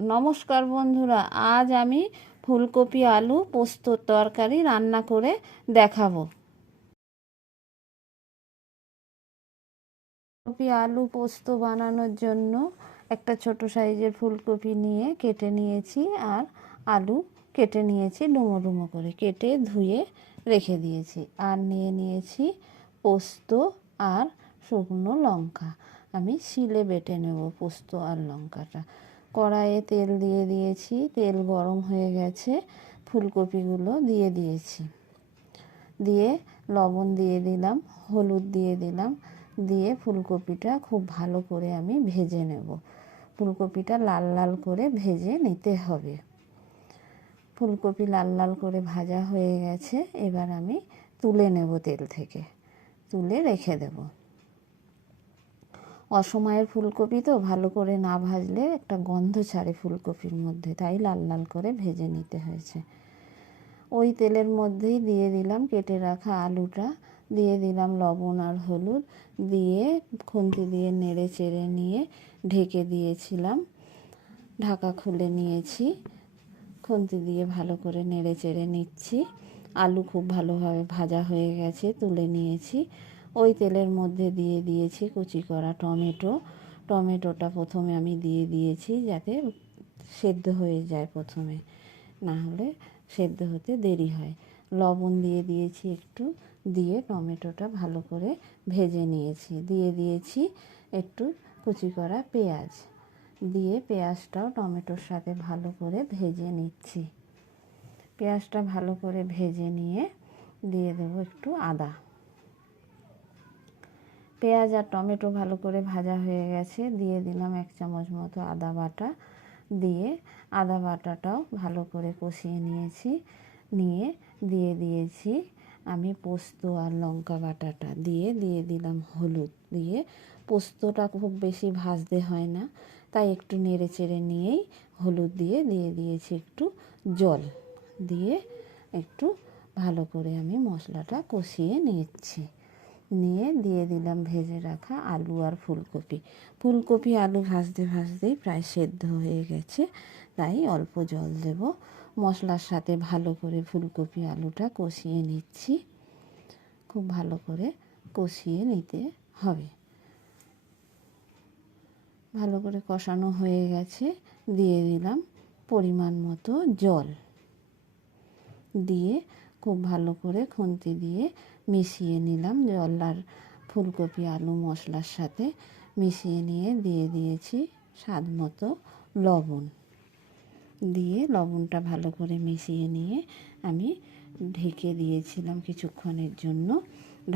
নমস্কার বন্ধুরা, আজ আমি ফুলকপি আলু পোস্তর তরকারি রান্না করে দেখাবো। ফুলকপি আলু পোস্ত বানানোর জন্য একটা ছোট সাইজের ফুলকপি নিয়ে কেটে নিয়েছি, আর আলু কেটে নিয়েছি ডুমো ডুমো করে, কেটে ধুয়ে রেখে দিয়েছি। আর নিয়ে নিয়েছি পোস্ত আর শুকনো লঙ্কা। আমি শিলে বেটে নেব পোস্ত আর লঙ্কাটা। কড়াইয়ে তেল দিয়ে দিয়েছি, তেল গরম হয়ে গেছে, ফুলকপিগুলো দিয়ে দিয়েছি, দিয়ে লবণ দিয়ে দিলাম, হলুদ দিয়ে দিলাম, দিয়ে ফুলকপিটা খুব ভালো করে আমি ভেজে নেব। ফুলকপিটা লাল লাল করে ভেজে নিতে হবে। ফুলকপি লাল লাল করে ভাজা হয়ে গেছে, এবার আমি তুলে নেব, তেল থেকে তুলে রেখে দেব। অসময়ের ফুলকপি তো ভালো করে না ভাজলে একটা গন্ধ ছাড়ে ফুলকপির মধ্যে, তাই লাল লাল করে ভেজে নিতে হয়েছে। ওই তেলের মধ্যেই দিয়ে দিলাম কেটে রাখা আলুটা, দিয়ে দিলাম লবণ আর হলুদ, দিয়ে খুন্তি দিয়ে নেড়ে চেড়ে নিয়ে ঢেকে দিয়েছিলাম। ঢাকা খুলে নিয়েছি, খুন্তি দিয়ে ভালো করে নেড়ে চেড়ে নিচ্ছি। আলু খুব ভালোভাবে ভাজা হয়ে গেছে, তুলে নিয়েছি। ওই তেলের মধ্যে দিয়ে দিয়েছি কুচি করা টমেটোটা প্রথমে আমি দিয়ে দিয়েছি যাতে সেদ্ধ হয়ে যায় প্রথমে, না হলে সেদ্ধ হতে দেরি হয়। লবণ দিয়ে দিয়েছি একটু, দিয়ে টমেটোটা ভালো করে ভেজে নিয়েছি। দিয়ে দিয়েছি একটু কুচি করা পেঁয়াজ, দিয়ে পেঁয়াজটাও টমেটোর সাথে ভালো করে ভেজে নিচ্ছি। পেঁয়াজটা ভালো করে ভেজে নিয়ে দিয়ে দেবো একটু আদা। পেঁয়াজ আর টমেটো ভালো করে ভাজা হয়ে গেছে, দিয়ে দিলাম 1 চামচ মতো আদা বাটা, দিয়ে আদা বাটাটাও ভালো করে কষিয়ে নিয়েছি। দিয়ে দিয়েছি আমি পোস্ত আর লঙ্কা বাটাটা, দিয়ে দিলাম হলুদ, দিয়ে পোস্তটা খুব বেশি ভাজতে হয় না, তাই একটু নেড়ে চেড়ে নিয়েই হলুদ দিয়ে দিয়েছি একটু জল, দিয়ে একটু ভালো করে আমি মশলাটা কষিয়ে নিচ্ছি। দিয়ে দিলাম ভেজে রাখা আলু আর ফুলকপি আলু ভাজতে ভাজতেই প্রায় সেদ্ধ হয়ে গেছে, তাই অল্প জল দেব। মশলার সাথে ভালো করে ফুলকপি আলুটা কষিয়ে নিচ্ছি, খুব ভালো করে কষিয়ে নিতে হবে। ভালো করে কষানো হয়ে গেছে, দিয়ে দিলাম পরিমাণ মতো জল, দিয়ে খুব ভালো করে খুন্তি দিয়ে মিশিয়ে নিলাম। জল আর ফুলকপি আলু মশলার সাথে মিশিয়ে নিয়ে দিয়ে দিয়েছি স্বাদ মতো লবণ, দিয়ে লবণটা ভালো করে মিশিয়ে নিয়ে আমি ঢেকে দিয়েছিলাম কিছুক্ষণের জন্য।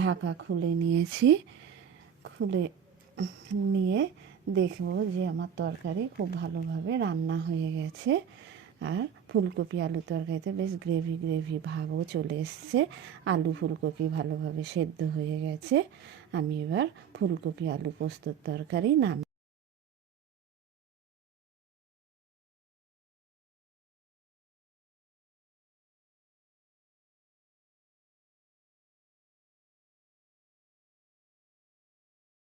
ঢাকা খুলে নিয়েছি, খুলে নিয়ে দেখবো যে আমার তরকারি খুব ভালোভাবে রান্না হয়ে গেছে, আর ফুলকপি আলু তরকারিতে বেশ গ্রেভি গ্রেভি ভাবও চলে এসছে। আলু ফুলকপি ভালোভাবে সেদ্ধ হয়ে গেছে। আমি এবার ফুলকপি আলু পোস্তর তরকারি